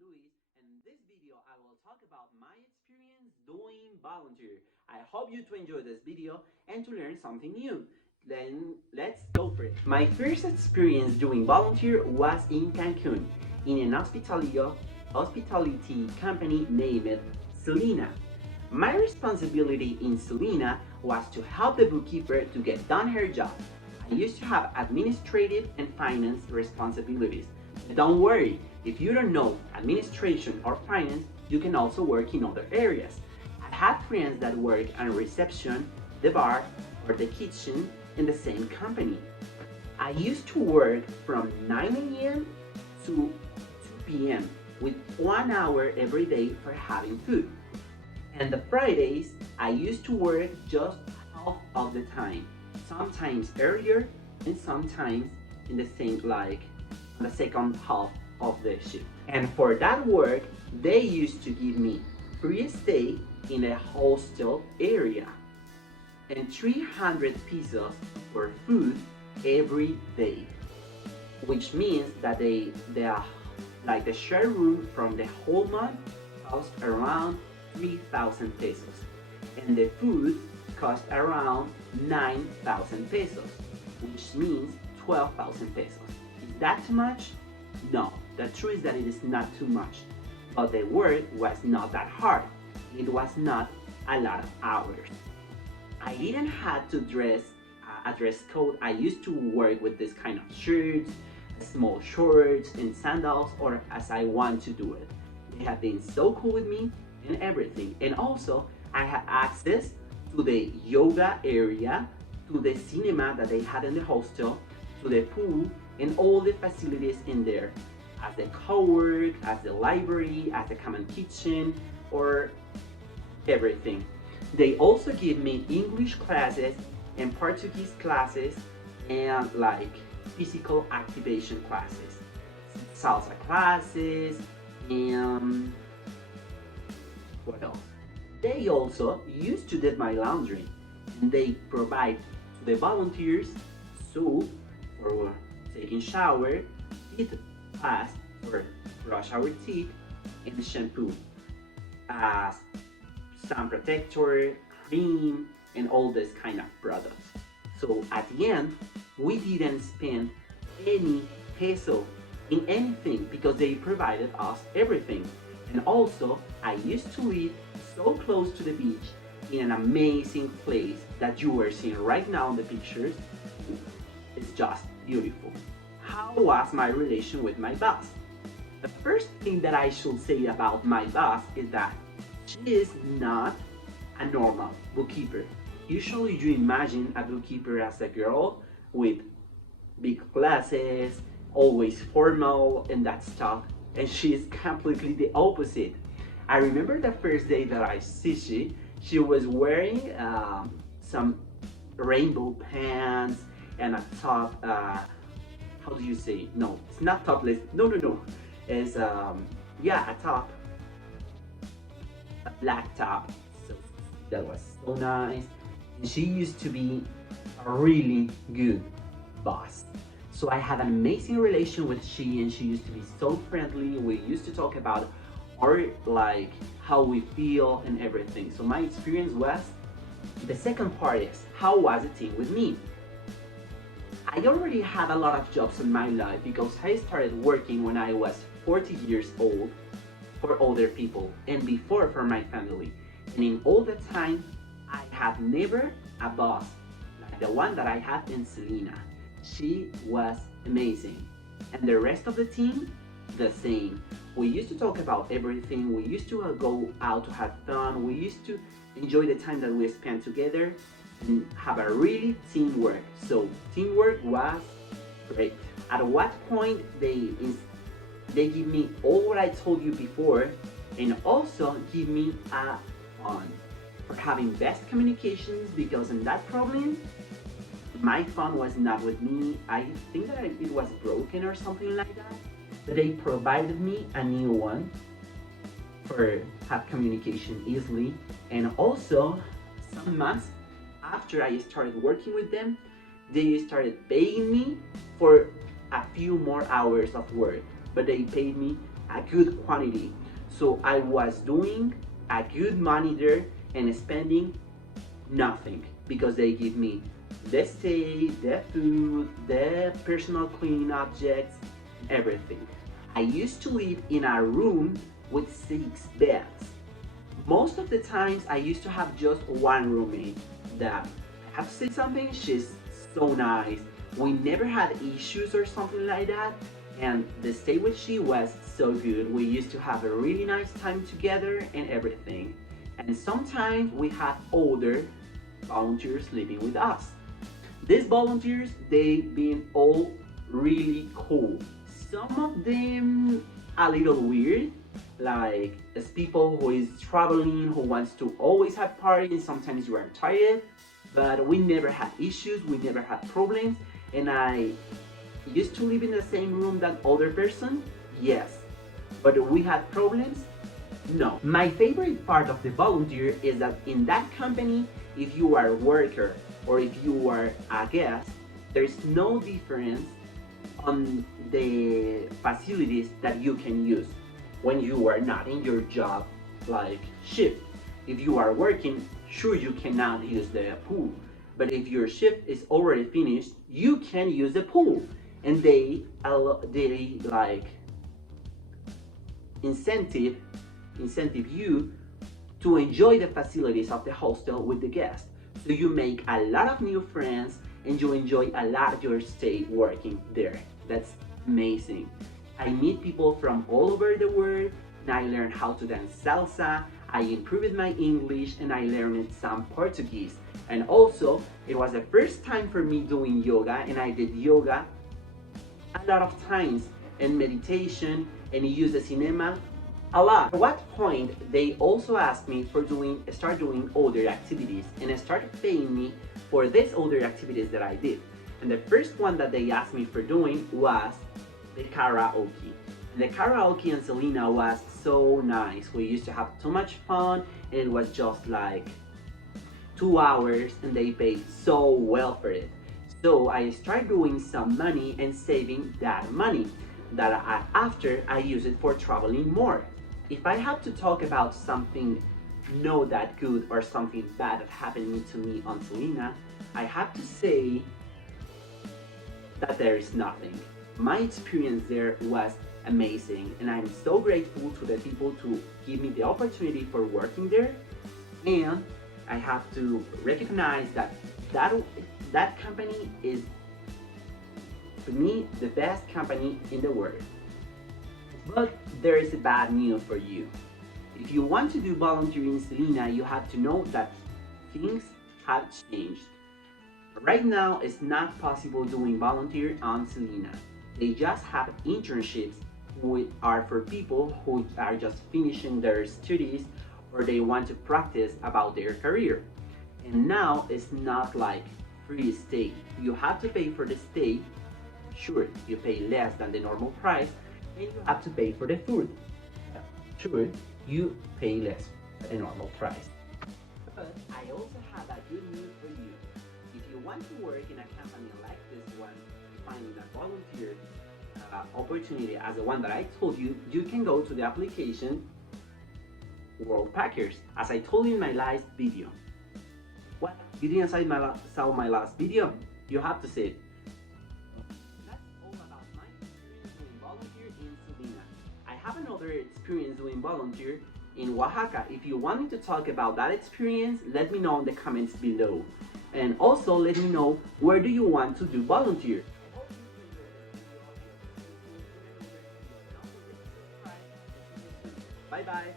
Luis, and in this video I will talk about my experience doing volunteer. I hope you to enjoy this video and to learn something new. Then let's go for it. My first experience doing volunteer was in Cancun, in an hospitality company named Selina. My responsibility in Selina was to help the bookkeeper to get done her job. I used to have administrative and finance responsibilities. Don't worry, if you don't know administration or finance, you can also work in other areas. I had friends that work on reception, the bar, or the kitchen in the same company. I used to work from 9 a.m. to 2 p.m. with 1 hour every day for having food. And the Fridays, I used to work just half of the time, sometimes earlier and sometimes in the same like the second half of the shift. And for that work, they used to give me free stay in a hostel area and 300 pesos for food every day, which means that they are like the share room from the whole month cost around 3,000 pesos, and the food cost around 9,000 pesos, which means 12,000 pesos. Is that too much? No, the truth is that it is not too much, but the work was not that hard. It was not a lot of hours. I didn't have to dress a dress code. I used to work with this kind of shirts, small shorts, and sandals, or as I want to do it. They have been so cool with me and everything. And also, I had access to the yoga area, to the cinema that they had in the hostel, to the pool, and all the facilities in there, as the co-work, as the library, as the common kitchen, or everything. They also give me English classes and Portuguese classes and like physical activation classes, salsa classes, and what else? They also used to do my laundry, and they provide to the volunteers soap for taking shower, teeth paste for brush our teeth, and shampoo, as sun protector, cream, and all this kind of products. So at the end, we didn't spend any peso in anything because they provided us everything. And also, I used to live so close to the beach in an amazing place that you are seeing right now in the pictures. It's just beautiful. How was my relation with my boss? The first thing that I should say about my boss is that she is not a normal bookkeeper. Usually you imagine a bookkeeper as a girl with big glasses, always formal and that stuff, and she is completely the opposite. I remember the first day that I see she was wearing some rainbow pants and a top, how do you say? No, it's not topless. No. It's, yeah, a top, a black top. So that was so nice. And she used to be a really good boss. So I had an amazing relation with she, and she used to be so friendly. We used to talk about our like how we feel and everything. So my experience was the second part is how was the team with me? I already had a lot of jobs in my life because I started working when I was 40 years old for other people and before for my family. And in all the time, I had never a boss like the one that I had in Selina. She was amazing. And the rest of the team, the same. We used to talk about everything. We used to go out to have fun. We used to enjoy the time that we spent together and have a really teamwork. So teamwork was great. At what point they give me all what I told you before, and also give me a phone for having best communications, because in that problem my phone was not with me. I think that it was broken or something like that. But they provided me a new one for have communication easily. And also some months after I started working with them, they started paying me for a few more hours of work, but they paid me a good quantity. So I was doing a good money there and spending nothing because they give me the stay, the food, the personal cleaning objects, everything. I used to live in a room with 6 beds. Most of the times I used to have just one roommate that, I have to say something, she's so nice. We never had issues or something like that, and the stay with she was so good. We used to have a really nice time together and everything. And sometimes we had older volunteers living with us. These volunteers, they've been all really cool. Some of them a little weird, like as people who is traveling, who wants to always have parties, sometimes you are tired, but we never had issues, we never had problems, and I used to live in the same room that other person, yes, but we had problems, no. My favorite part of the volunteer is that in that company, if you are a worker or if you are a guest, there's no difference on the facilities that you can use when you are not in your job, like shift. If you are working, sure you cannot use the pool, but if your shift is already finished, you can use the pool, and they like incentive incentive you to enjoy the facilities of the hostel with the guests. So you make a lot of new friends and you enjoy a lot your stay working there. That's amazing. I meet people from all over the world and I learned how to dance salsa. I improved my English and I learned some Portuguese. And also, it was the first time for me doing yoga, and I did yoga a lot of times, and meditation, and use the cinema a lot. At what point they also asked me for start doing other activities, and I started paying me for these other activities that I did. And the first one that they asked me for doing was the karaoke. And the karaoke in Selina was so nice. We used to have too much fun, and it was just like 2 hours, and they paid so well for it. So I started doing some money and saving that money that after I use it for traveling more. If I have to talk about something not that good or something bad that happened to me on Selena, I have to say that there is nothing. My experience there was amazing, and I'm so grateful to the people to give me the opportunity for working there. And I have to recognize that company is, for me, the best company in the world. But there is a bad news for you. If you want to do volunteering in Selena, you have to know that things have changed. Right now, it's not possible doing volunteer on Selena. They just have internships, which are for people who are just finishing their studies or they want to practice about their career. And now it's not like free stay. You have to pay for the stay. Sure, you pay less than the normal price, and you have to pay for the food. Sure, you pay less than the normal price. But I also have a good news for you. If you want to work in a company like this one, finding a volunteer opportunity as the one that I told you, you can go to the application World Packers, as I told you in my last video. What? You didn't saw my last video? You have to see it. That's all about my experience doing volunteer in Selena. I have another experience doing volunteer in Oaxaca. If you want me to talk about that experience, let me know in the comments below. And also let me know where do you want to do volunteer. Bye bye.